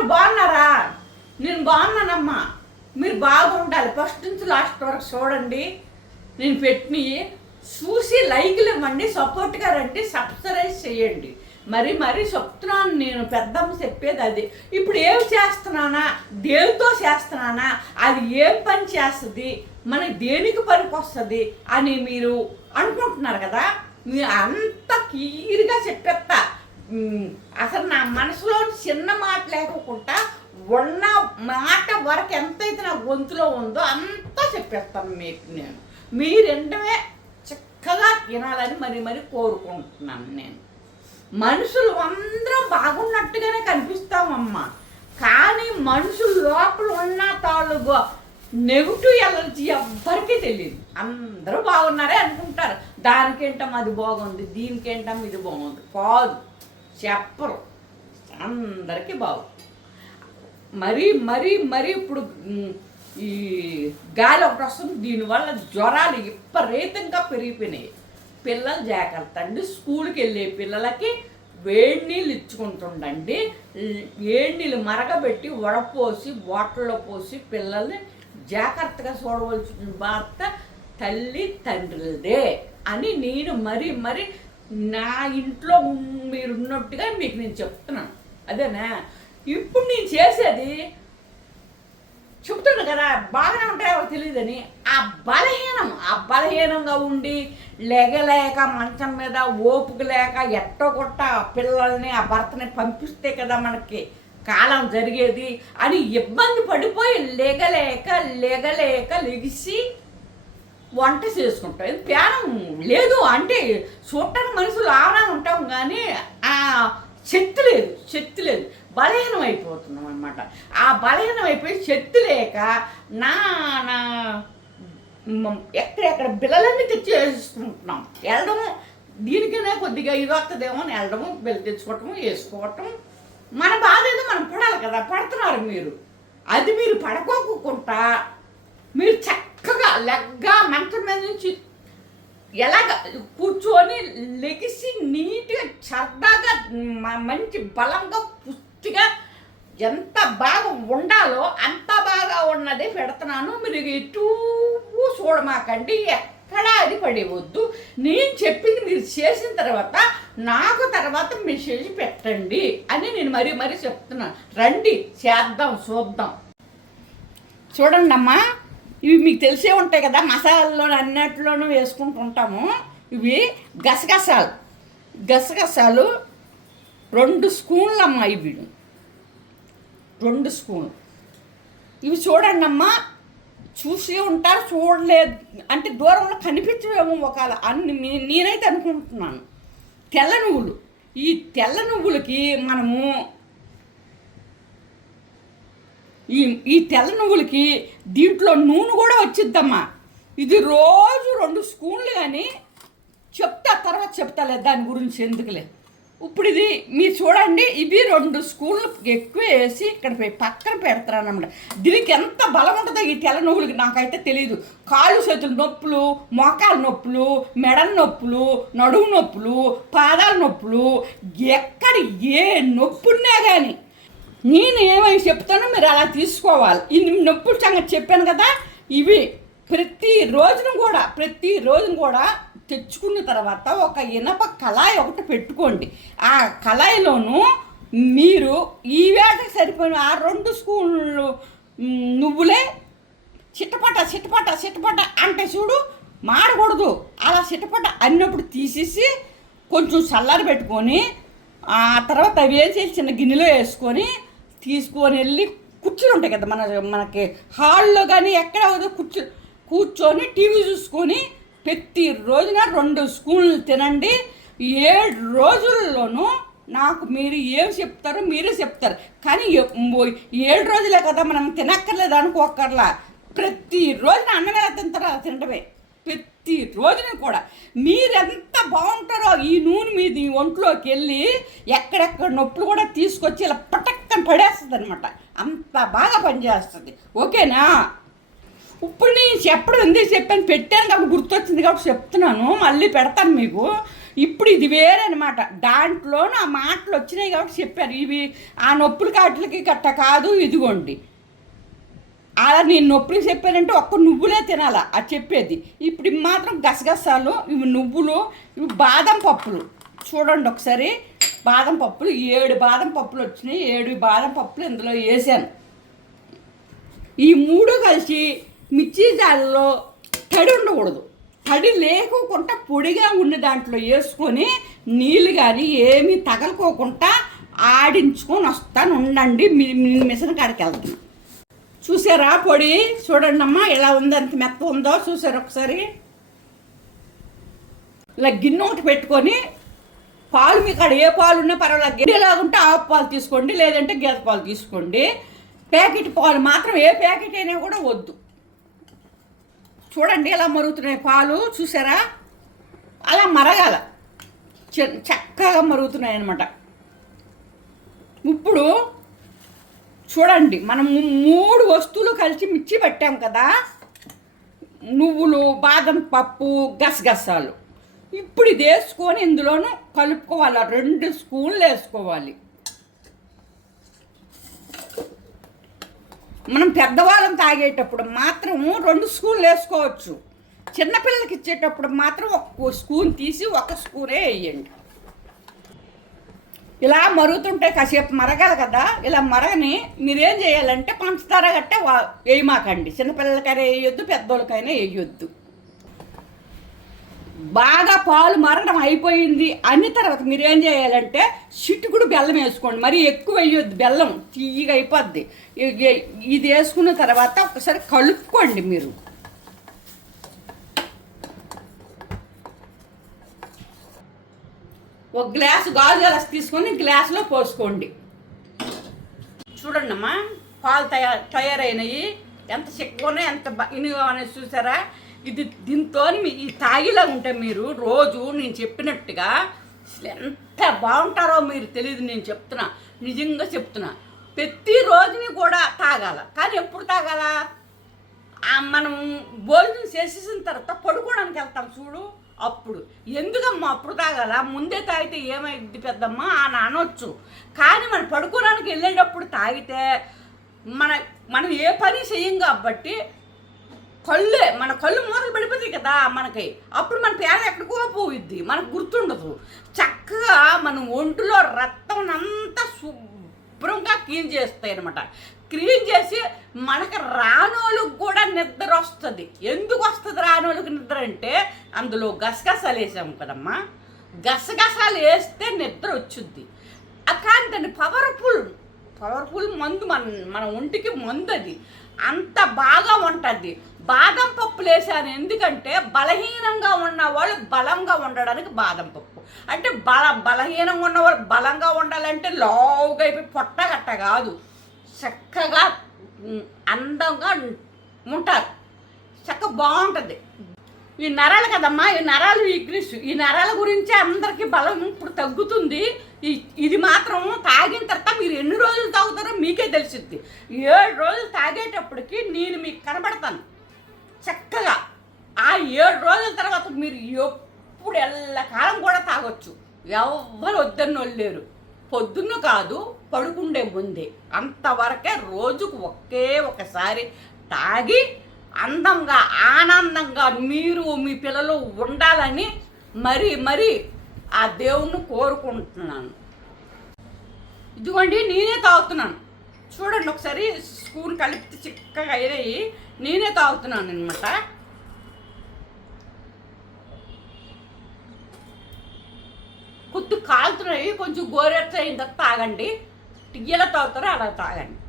అందరూ బాగున్నారా? నేను బాగున్నానమ్మా. మీరు బాగుండాలి. ఫస్ట్ నుంచి లాస్ట్ వరకు చూడండి. నేను పెట్టినవి చూసి లైక్లు ఇవ్వండి సపోర్ట్గా రండి సబ్స్క్రైబ్ చేయండి. మరి మరి చెప్తున్నాను నేను పెద్దమ్మ చెప్పేది అది. ఇప్పుడు ఏం చేస్తున్నానా? దేనితో చేస్తున్నానా? అది ఏం పని చేస్తుంది? మనకి దేనికి పనికి వస్తుంది అని మీరు అనుకుంటున్నారు కదా? మీరు అంత క్లియర్గా చెప్పేస్తా. అసలు నా మనసులో చిన్న మాట లేకుండా ఉన్న మాట వరకు ఎంతైతే నా గొంతులో ఉందో అంతా చెప్పేస్తాను మీకు నేను. మీరెంటనే చక్కగా వినాలని మరి మరి కోరుకుంటున్నాను నేను. మనుషులు అందరం బాగున్నట్టుగానే కనిపిస్తామమ్మా. కానీ మనుషులు లోపల ఉన్న తాలూకు నెగిటివ్ ఎలర్జీ ఎవ్వరికీ తెలియదు అందరూ బాగున్నారే అనుకుంటారు. దానికేంటం అది బాగుంది దీనికేంటం ఇది బాగుంది. కాదు. చెప్పరు. అందరికీ బాగు. మరీ మరీ మరీ ఇప్పుడు ఈ గాలి ఒకటి వస్తుంది దీనివల్ల జ్వరాలు విపరీతంగా పెరిగిపోయినాయి. పిల్లలు జాగ్రత్త అండి. స్కూల్కి వెళ్ళే పిల్లలకి వేడి నీళ్ళు ఇచ్చుకుంటుండండి. వేడి నీళ్ళు మరగబెట్టి వడపోసి బాటిల్లో పోసి పిల్లల్ని జాగ్రత్తగా చూడవలసిన బాధ్యత తల్లి తండ్రిదే అని నేను మరి మరి నా ఇంట్లో మీరు ఉన్నట్టుగా మీకు నేను చెప్తున్నాను. అదేనా? ఇప్పుడు నేను చేసేది చెప్తున్నా కదా బాగానే ఉంటాయో తెలియదని. ఆ బలహీనం ఆ బలహీనంగా ఉండి లెగలేక మంచం మీద ఓపుకు లేక ఎట్టో కొట్ట ఆ పిల్లల్ని ఆ భర్తని పంపిస్తే కదా మనకి కాలం జరిగేది అని ఇబ్బంది పడిపోయి లెగలేక లెగలేక లెగిసి వంట చేసుకుంటాం. ఇది ప్యానం లేదు అంటే చూడటానికి మనుషులు ఆరా ఉంటాం కానీ ఆ శక్తి లేదు శక్తి లేదు. బలహీనం అయిపోతున్నాం అనమాట ఆ బలహీనం అయిపోయి శక్తి లేక నా నా ఎక్కడెక్కడ బిల్లలన్నీ తెచ్చి వేసుకుంటున్నాం వెళ్ళడము దీనికైనా కొద్దిగా ఇది వస్తుందేమో అని వెళ్ళడము బిల్ల తెచ్చుకోవటము వేసుకోవటం మన బాధ ఏదో మనం పడాలి కదా పడుతున్నారు మీరు. అది మీరు పడుకోకుండా మీరు చక్క లెగ్గా మంచం మీద నుంచి ఎలాగ కూర్చొని లెగిసి నీట్గా సరదాగా మ- మంచి బలంగా పుష్టిగా ఎంత బాగా ఉండాలో అంత బాగా ఉన్నది పెడుతున్నాను. మీరు ఎటు చూడమాకండి. ఎక్కడా అది పడేవద్దు. నేను చెప్పింది మీరు చేసిన తర్వాత నాకు తర్వాత మెసేజ్ పెట్టండి అని నేను మరీ మరీ చెప్తున్నాను. రండి చేద్దాం చూద్దాం. చూడండి అమ్మా ఇవి మీకు తెలిసే ఉంటాయి కదా మసాలాలో అన్నిటిలోనూ వేసుకుంటుంటాము. ఇవి గసగసాలు. గసగసాలు రెండు స్పూన్లు అమ్మా ఇవి. రెండు స్పూన్లు. ఇవి చూడండి అమ్మా చూసి ఉంటారు చూడలేదు. అంటే దూరంలో కనిపించవేమో ఒకవేళ. అన్ని నేనైతే అనుకుంటున్నాను. తెల్ల నువ్వులు. ఈ తెల్ల నువ్వులకి మనము ఈ ఈ తెల్ల నువ్వులకి దీంట్లో నూనె కూడా వచ్చిద్దమ్మా. ఇది రోజు రెండు స్పూన్లు కానీ చెప్తా తర్వాత చెప్తాలే దాని గురించి ఎందుకులే. ఇప్పుడు ఇది మీరు చూడండి ఇవి రెండు స్కూళ్ళు ఎక్కువ వేసి ఇక్కడ పక్కన పెడతారన్నమాట. దీనికి ఎంత బలం ఉంటుందో ఈ తెల్ల నువ్వులకి నాకైతే తెలియదు కాళ్ళు చేతులు నొప్పులు మోకాల నొప్పులు మెడ నొప్పులు నడుము నొప్పులు పాదాల నొప్పులు ఎక్కడ ఏ నొప్పున్నా కానీ నేను ఏమై చెప్తానో మీరు అలా తీసుకోవాలి. ఇది నొప్పుల సంగతి చెప్పాను కదా ఇవి ప్రతి రోజును కూడా ప్రతి రోజును కూడా తెచ్చుకున్న తర్వాత ఒక ఇనప కళాయి ఒకటి పెట్టుకోండి. ఆ కళాయిలోనూ మీరు ఈ వేట సరిపోయిన ఆ రెండు స్కూళ్ళు నువ్వులే చిట్టపట చిట్టపట చిట్టపట అంటే చూడు మాడకూడదు. అలా చిట్టపట అన్నప్పుడు తీసేసి కొంచెం చల్లారి పెట్టుకొని ఆ తర్వాత అవి వేసి చిన్న గిన్నెలో వేసుకొని తీసుకొని వెళ్ళి కుర్చీలు ఉంటాయి కదా మన మనకి హాల్లో కానీ ఎక్కడ అవుదో కుర్చీ కూర్చొని టీవీ చూసుకొని ప్రతి రోజున రెండు స్పూన్లు తినండి. ఏడు రోజుల్లోనూ నాకు మీరు ఏం చెప్తారో మీరే చెప్తారు. కానీ ఏడు రోజులే కదా మనం తినక్కర్లేదు అనుకోకర్లా ప్రతి రోజున అన్నమే ఎలా తినడమే. ప్రతి రోజున కూడా. మీరెంత బాగుంటారో ఈ నూనె మీద ఈ ఒంట్లోకి వెళ్ళి ఎక్కడెక్కడ నొప్పులు కూడా తీసుకొచ్చి ఇలా పటక్కని పడేస్తుంది అనమాట అంత బాగా పనిచేస్తుంది. ఓకేనా? ఇప్పుడు నేను చెప్పడం ఉంది చెప్పాను? పెట్టాను కాబట్టి గుర్తొచ్చింది కాబట్టి చెప్తున్నాను. మళ్ళీ పెడతాను మీకు. ఇప్పుడు ఇది వేరే అనమాట దాంట్లోనూ ఆ మాటలు వచ్చినాయి కాబట్టి చెప్పారు. ఇవి ఆ నొప్పులు కాట్లకి గట్ట కాదు ఇదిగోండి. అలా నేను నొప్పులు చెప్పానంటే ఒక్క నువ్వులే తినాలా? అది చెప్పేది. ఇప్పుడు మాత్రం గసగసాలు ఇవి నువ్వులు ఇవి బాదం పప్పులు. చూడండి ఒకసారి. బాదం పప్పులు ఏడు బాదం పప్పులు వచ్చినాయి. ఏడు బాదం పప్పులు ఇందులో వేసాను. ఈ మూడు కలిసి మిర్చి జాలలో తడి ఉండకూడదు. తడి లేకోకుండా పొడిగా ఉన్న దాంట్లో వేసుకొని నీళ్ళు కానీ ఏమీ తగలుకోకుండా ఆడించుకొని వస్తాను. ఉండండి మిషన్ కాడికి వెళ్తాను చూసారా పొడి? చూడండి అమ్మా ఇలా ఉంది? ఎంత మెత్త ఉందో చూసారు ఒకసారి? ఇలా గిన్నె ఒకటి పెట్టుకొని పాలు మీకు అక్కడ ఏ పాలు ఉన్నా పర్వాలేదు. గిడ్డలాగుంటే లాగుంటే ఆవు పాలు తీసుకోండి లేదంటే గేదె పాలు తీసుకోండి. ప్యాకెట్ పాలు మాత్రం ఏ ప్యాకెట్ అయినా కూడా వద్దు. చూడండి ఎలా మరుగుతున్నాయి పాలు చూసారా? అలా మరగాల. చక్కగా మరుగుతున్నాయి అనమాట ఇప్పుడు చూడండి మనం మూడు వస్తువులు కలిసి మిర్చి పెట్టాం కదా. నువ్వులు బాదం పప్పు గసగసాలు. ఇప్పుడు ఇది వేసుకొని ఇందులోనూ కలుపుకోవాలి. రెండు స్పూన్లు వేసుకోవాలి. మనం పెద్దవాళ్ళం తాగేటప్పుడు మాత్రము రెండు స్పూన్లు వేసుకోవచ్చు. చిన్నపిల్లలకి ఇచ్చేటప్పుడు మాత్రం ఒక స్పూన్ తీసి ఒక స్పూనే వేయండి. ఇలా మరుగుతుంటే కాసేపు మరగాలి కదా? ఇలా మరగని మీరేం చేయాలంటే పంచదార గట్ట వా- వేయమాకండి. చిన్నపిల్లలకైనా వేయొద్దు పెద్దోళ్ళకైనా వేయొద్దు. బాగా పాలు మరగడం అయిపోయింది. అన్ని తర్వాత మీరేం చేయాలంటే చిట్టుకుడు బెల్లం వేసుకోండి. మరి ఎక్కువ వేయొద్దు. బెల్లం తీయగా అయిపోద్ది. ఇది వేసుకున్న తర్వాత ఒకసారి కలుపుకోండి మీరు. ఒక గ్లాసు గాజు గ్లాస్ తీసుకొని గ్లాసులో పోసుకోండి. చూడండి అమ్మా పాలు తయారు తయారైనవి ఎంత చిక్కగానే ఎంత బ- ఇనిగా అనేది చూసారా? ఇది దీంతో ఈ తాగిలా ఉంటే మీరు రోజు నేను చెప్పినట్టుగా ఎంత బాగుంటారో మీరు తెలియదు నేను చెప్తున్నా. నిజంగా చెప్తున్నా. ప్రతి రోజుని కూడా తాగాల. కానీ ఎప్పుడు తాగాల? మనం భోజనం చేసేసిన తర్వాత పడుకోవడానికి వెళ్తాం చూడు అప్పుడు. ఎందుకమ్మా అప్పుడు తాగాల? ముందే తాగితే ఏమైంది పెద్దమ్మా? అని అనొచ్చు. కానీ మనం పడుకోవడానికి వెళ్ళేటప్పుడు తాగితే మన మనం ఏ పని చేయం కాబట్టి కళ్ళే మన కళ్ళు మూతలు పడిపోతాయి కదా మనకి. అప్పుడు మన పేద ఎక్కడికో పోయిద్ది. మనకు గుర్తుండదు. చక్కగా మనం ఒంటిలో రక్తం అంతా శుభ్రంగా క్లీన్ చేస్తాయి అనమాట క్లీన్ చేసి మనకి రానోళ్ళకి కూడా నిద్ర వస్తుంది. ఎందుకు వస్తుంది రానోళ్ళకి నిద్ర అంటే అందులో గసగసాలు వేసాము కదమ్మా. గసగసాలు వేస్తే నిద్ర వచ్చుద్ది. కానీ దాన్ని పవర్ఫుల్ పవర్ఫుల్ మందు మన మన ఒంటికి మందు అది. అంత బాగా ఉంటుంది. బాదం పప్పులు వేసాను ఎందుకంటే బలహీనంగా ఉన్న వాళ్ళు బలంగా ఉండడానికి బాదం పప్పు. అంటే బల బలహీనంగా ఉన్నవాళ్ళు బలంగా ఉండాలంటే లావుగా అయిపోయి పొట్టగట్ట కాదు. చక్కగా అందంగా ఉంటారు. చక్కగా బాగుంటుంది. ఈ నరాలు కదమ్మా ఈ నరాలు వీక్నెస్ ఈ నరాల గురించి అందరికీ బలం ఇప్పుడు తగ్గుతుంది. ఈ ఇది మాత్రం తాగిన తర్వాత మీరు ఎన్ని రోజులు తాగుతారో మీకే తెలిసిద్ది. ఏడు రోజులు తాగేటప్పటికి నేను మీకు కనబడతాను. చక్కగా ఆ ఏడు రోజుల తర్వాత మీరు ఎప్పుడు ఎల్లకాలం కూడా తాగొచ్చు. ఎవ్వరు వద్దన్నోళ్ళు లేరు. పొద్దున్న కాదు పడుకుండే ముందే. అంతవరకే రోజుకు ఒకే ఒకసారి తాగి అందంగా ఆనందంగా మీరు మీ పిల్లలు ఉండాలని మరి మరి ఆ దేవుణ్ణి కోరుకుంటున్నాను. ఇదిగోండి నేనే తాగుతున్నాను. చూడండి ఒకసారి స్పూన్ కలిపి చిక్కగా అయినాయి. నేనే తాగుతున్నాను అనమాట కొద్ది కాలుతున్నాయి కొంచెం గోరెచ్చ అయిన తాగండి. టియ్యలా తాగుతారో అలా తాగండి.